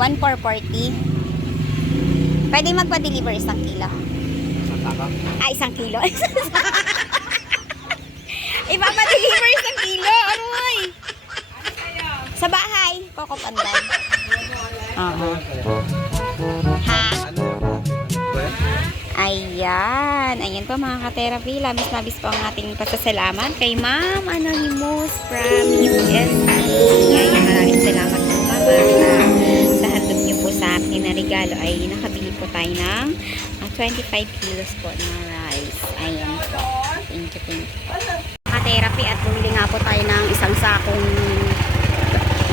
1 for 40. Pwede magpa-deliver 1 kilo. Ah, 1 kilo. Ipapa-deliver 1 kilo. Aroy! Sa bahay. Coco Pandan. Ha? Ayan. Ayan po mga ka-therapy. Labis-labis po ang ating pasasalamat kay Ma'am Anonymous from USA. Ayan. Maraming salamat po Ma'am. Sa handog niyo po sa akin na regalo ay nakabili po tayo ng 25 kilos po na rice. Ayan po. Thank you. Ka-therapy at bumili nga po tayo ng isang sakong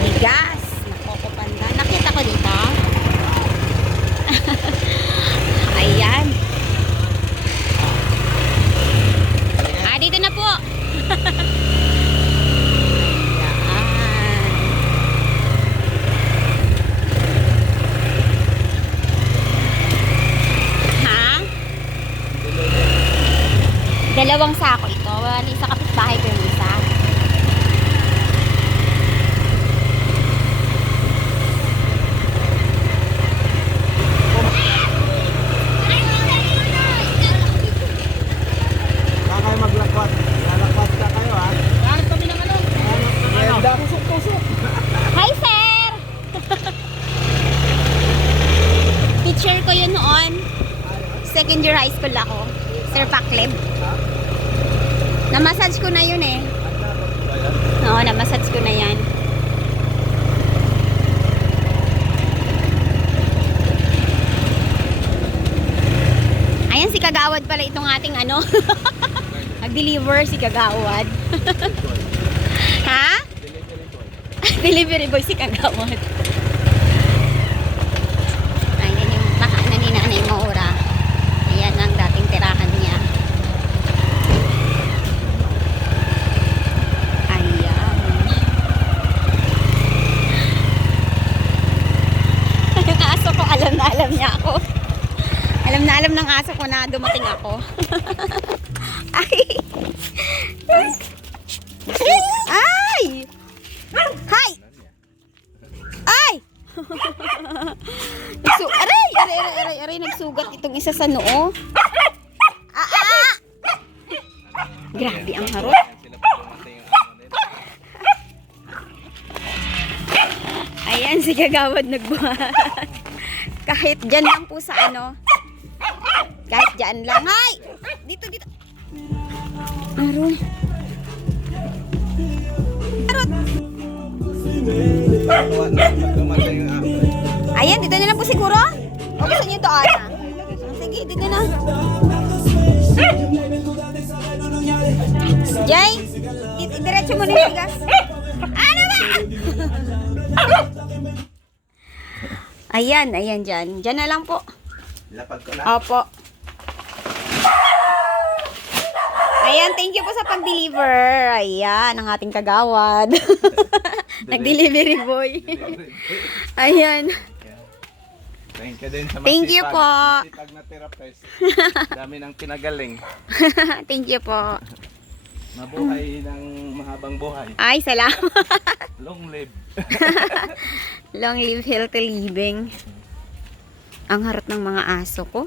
bigas na Coco Pandan. Nakita ko dito. Ayan. Dito na po. Ha? Dalawang sako ito. Wala sa kapitbahay ko yung isa. Hi, sir! Teacher ko yun noon. Second year high school ako. Sir Pakleb. Na-massage ko na yun eh. Oo, na-massage ko na yan. Ayan, si Kagawad pala itong ating ano. Nag-deliver si Kagawad. Ha? Delivery boy si Kagawad. Ayan yung makanan ni Nanay Maura. Ayan ang dating tirahan niya. Ayan. Yung aso ko, alam na alam niya ako. Alam na alam ng aso ko na dumating ako. Ay! Ay! Hi! Ay! Aray, nagsugat itong isa sa noo. Grabe ang harot. Ayan, si Kagawad nagbuhat. Kahit dyan lang po sa ano. Kahit dyan lang. Ay! Dito. Aroy. Ayan, dito na lang po siguro. O gusto nyo doon? Sige, dito na. Jay, diretso mo na yung bigas. Ano ba? Ayan, dyan. Dyan na lang po. Lapag ko na. Opo. Ayan, thank you po sa pag-deliver. Ayan, ang ating Kagawad. Nag-delivery boy. Ayan. Thank you din sa Thank you po. masipag na therapist. Dami ng pinagaling. Thank you po. Mabuhay ng mahabang buhay. Ay, salamat. Long live. Long live, healthy living. Ang harot ng mga aso ko.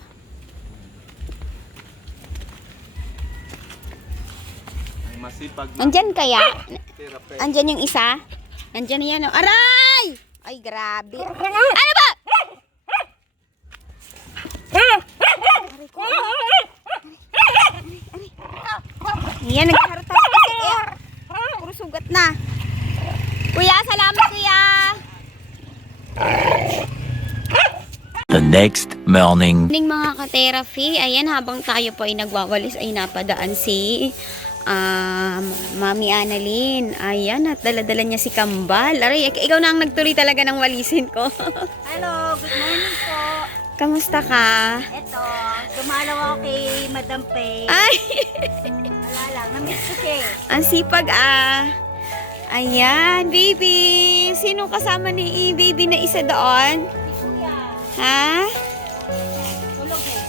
Ang masipag na Nandyan kaya? therapist. Andyan yung isa? Nandyan yan. Oh. Aray! Ay, grabe. Ano ba? Yan, nagharap kasi puro sugat na. Kuya, salamat kuya. The next morning. Morning mga ka-therapy. Ayan, habang tayo po ay nagwawalis ay napadaan si Mami Annalyn. Ayan, at dala-dala niya si Kambal. Aray, ikaw na ang nagtuloy talaga ng walisin ko. Hello, good morning po. Kamusta ka? Eto, dumalaw ako kay Madam Pei. Ay! Wala lang, namiss ko siya eh. Ang sipag Ayan, baby. Sino kasama ni baby na isa doon? Si Kuya, Ha? tulog eh.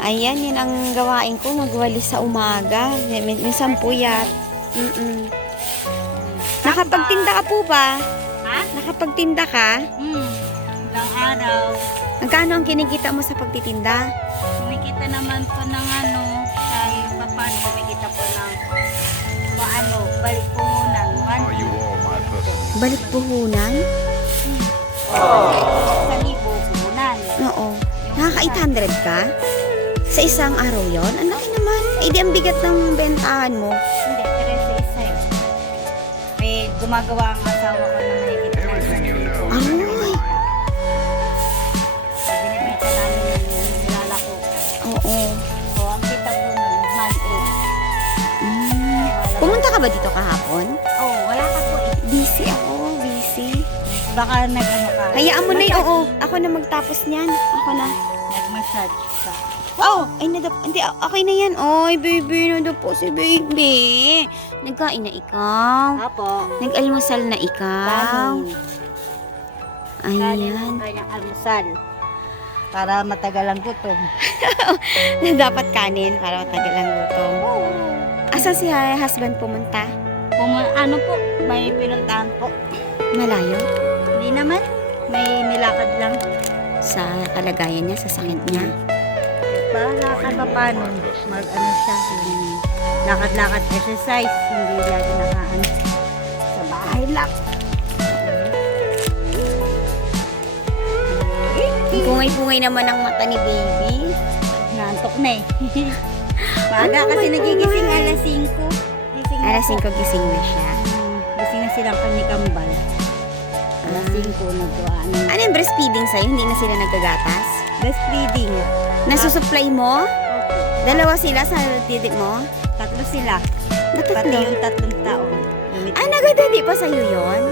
Ayan, yun ang gawain ko. Magwalis sa umaga. Minsan puyat. Nakapagtinda ka po ba? Ha? Nakapagtinda ka? Ilang araw. Magkano ang kinikita mo sa pagtitinda? Kumikita naman po ng ano, kahit paano kumikita po ng balik po ng Balik puhunan? sa libo punan. Oo. Nakaka-800 ka? Sa isang araw yon? Ang laki naman. Eh, di ang bigat ng bentahan mo. Hindi, pero sa isa eh. May gumagawa ang asawa ko na mahigit na isang libo. Ay. So, binibenta namin yung nilalako. Oo. So, ang kita po nun, Mm. Pumunta ka ba dito kahapon? Oh, wala ka po eh. Busy ako. Busy. Baka nag-ano ka. Hayaan mo na yun. Oo. Ako na magtapos niyan. Ako na. Nag-massage ka. Oh! Ay, hindi, okay na yan. Oy, baby, nandap po si baby. Nagkain na ikaw. Apo. Nag-almusal na ikaw. Kanin Ayan. ang kanyang almusal. Para matagal ang gutom. Dapat kanin para matagal ang gutom. Asan si husband pumunta? Kung ano po, may pinuntahan po. Malayo? Hindi naman. May nilakad lang. Sa kalagayan niya, sa sakit niya. Lakad pa paano? Ano siya? Lakad-lakad exercise. Hindi lagi nakaano. Sa bahay lang. Pungay-pungay naman ang mata ni baby. Nantok na eh. Maaga kasi nagigising alas 5. Gising na Alas po. 5 gising na siya. Gising na silang kami kambal. Alas 5 nagtuaan. Ano yung breastfeeding sa'yo? Hindi na sila nagagatas? Breastfeeding. Nasusupply mo? Opo. Dalawa sila sa titik mo? 3 sila. Pati Natatlo? yung 3 taon. Ah, nagadede pa sa'yo yun?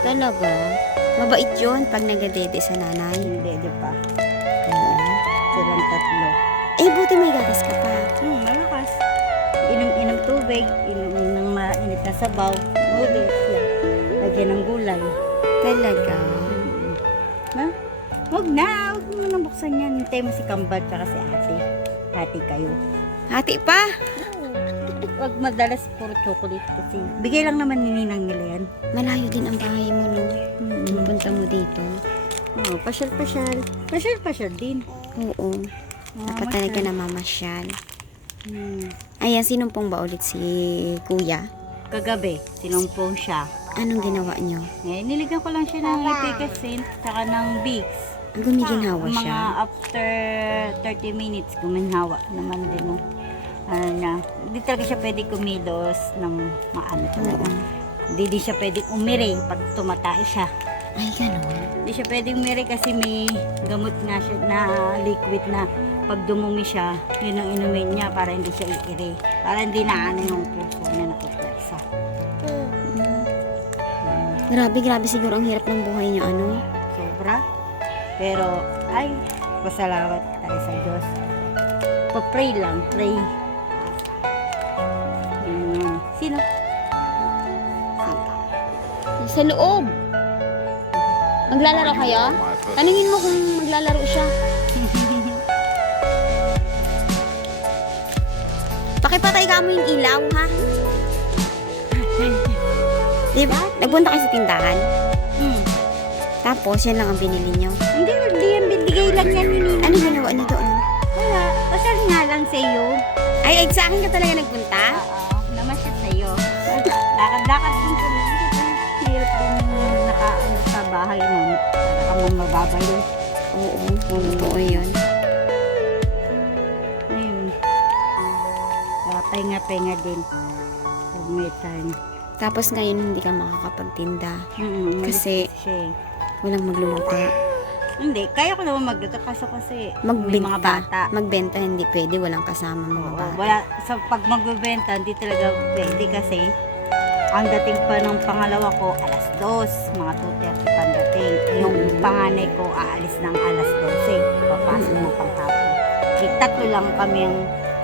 Talaga? Mabait yun pag nagadede sa nanay. Hindi, di pa. Oo. Silang 3. Eh, buti may gatas ka pa. Malakas. Inom tubig, inom ng mainit na sabaw, noodles yan. Lagyan ng gulay. Talaga? Ha? Huwag mo nang buksan yan. Hintay mo si Kambal tsaka si ate. Hati kayo. Hati pa? Huwag madalas puro chocolate kasi. Bigay lang naman ni Ninang nila yan. Malayo din ang bahay mo, no? Punta mo dito. Oh, pasyal-pasyal. Pasyal-pasyal din. Oo. Dapat talaga namamasyal. Hmm. Ayan, sinumpong ba ulit si kuya? Kagabi, sinumpong siya. Anong ginawa niyo? Eh, niligan ko lang siya ng epicacin tsaka ng Vicks. Ang gumiginhawa Mga siya. after 30 minutes, guminhawa naman din. No? Hindi talaga siya pwede kumilos ng maano talaga. Hindi din siya pwede umiri pag tumatay siya. Ay, gano'n. Hindi siya pwede umiri kasi may gamot nga siya na liquid na pag dumumi siya, yun ang inumin niya para hindi siya iiri. Para hindi na ano yung puso niya nakupleksa. Grabe siguro ang hirap ng buhay niya, ano? Sobra. Pero, ay, pasalamat tayo sa Diyos. Pa-pray lang, pray. Sino? Sa loob. Maglalaro kayo? Tanungin mo kung maglalaro siya. Pakipatay ka mo yung ilaw, ha? Diba? Nagpunta kayo sa tindahan. Tapos, yan lang ang binili niyo. Hindi yan, binigay lang yan ni Nina. Ano ginawa niyo doon? Wala, pasal nga lang sa iyo. Ay, sa akin ka talaga nagpunta? Oo, naman siya sa iyo. Lakad-lakad din kami. Hirap din nakaano sa bahay mo. Para ka mong mababalo. Oo, totoo yun. Ayun. Pahinga-pahinga din. Pag may time. Tapos ngayon, hindi ka makakapagtinda. Kasi siya eh. walang magluluto. Hindi, kaya ko naman magluto kaso kasi may Magbenta. mga bata. Magbenta, hindi pwede. Walang kasama mga Oo, bata. wala, sa pag magbebenta, hindi talaga pwede kasi ang dating pa ng pangalawa ko, alas 2, mga 2:30 pandating. Yung panganay ko, aalis ng alas 12, papasok ng panghapon. Tatlo lang kami,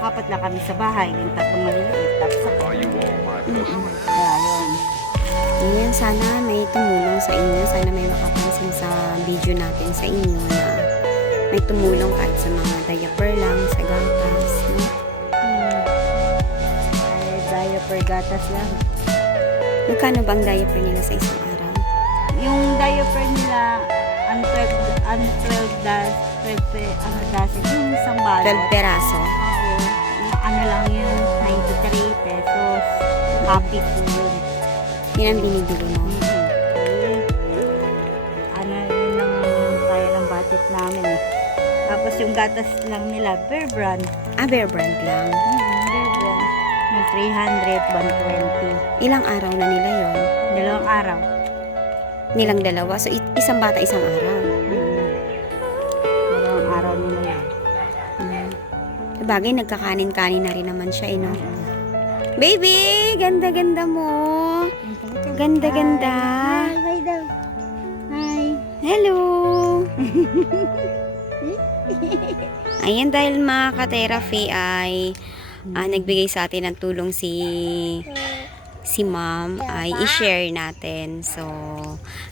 apat lang kami sa bahay, yung tatlong maliliit, tapos ako. Kaya yun. Ayan, sana may tumulong sa inyo. Sana may makapansin sa video natin sa inyo na may tumulong kahit sa mga diaper lang, sa gatas. No? Ay, diaper gatas lang. Magkano bang diaper nila sa isang araw? yung diaper nila, ang 12 dozen, yung isang balot. 12 peraso. Oo. Ano lang yun, 93 pesos. Happy po yun. Yun ang binibili mo. Ano yun ang kaya ng budget namin eh. Tapos yung gatas lang nila, Bear Brand. Bear Brand lang. Bear Brand. Yung 300, 120. Ilang araw na nila yon? 2 araw. Nilang dalawa. So, isang bata, isang araw. 2 araw nila yan. Bagay, nagkakanin-kanin na rin naman siya, no? Baby! Ganda-ganda mo! Ganda-ganda! Hi daw. Hi. Hello! Ayan, dahil mga ka-therapy ay nagbigay sa atin ng tulong si ma'am, ay i-share natin. So,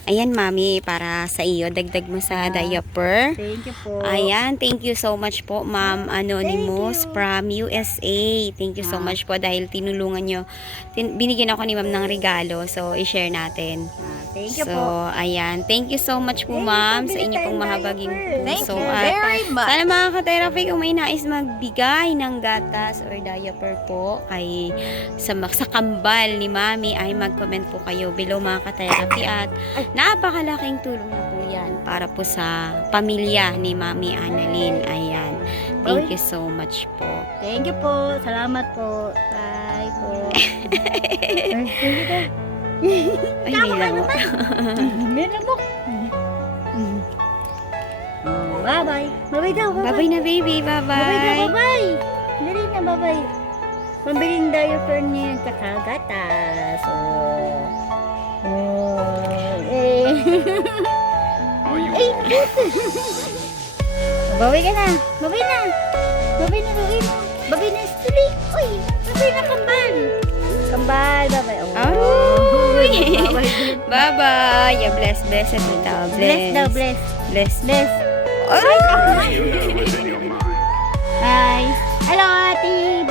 ayan mami, para sa iyo, dagdag mo sa diaper. Thank you po. Ayan, thank you so much po, Ma'am Anonymous from USA. Thank you so much po dahil tinulungan nyo. Binigyan ako ni Ma'am ng regalo, so i-share natin. Thank you So, po. ayan. Thank you so much po, Thank you, Ma'am, pambili sa inyo tayong pong mahabaging diaper. puso. Thank you At very much. sana mga ka-therapy, kung may nais magbigay ng gatas or diaper po kay sa kambal ni Mami, ay mag-comment po kayo below mga ka-therapy. At napakalaking tulong na po yan para po sa pamilya ni Mami Annalyn. Ayan. Thank you so much po. Thank you po. Salamat po. Bye po. Ay, may lawak. May lamok. Bye-bye. Bye-bye daw. Bye-bye na, baby. Bye-bye daw. Bye-bye. Bye-bye. Dali na. Bye-bye. Pambiling diaper niya at saka gatas. Eh. Bawi ka na. Bawi na. Bawi na. Bawi na. Bawi na. Stuli. Uy. Bawi na kambal. Kambal. Bye-bye. Aroy! Bye-bye. Bye-bye. Yeah, bless, bless, tita. Bless daw. Bless. Bless. Bless. Aroy! Hi. Hello, ate.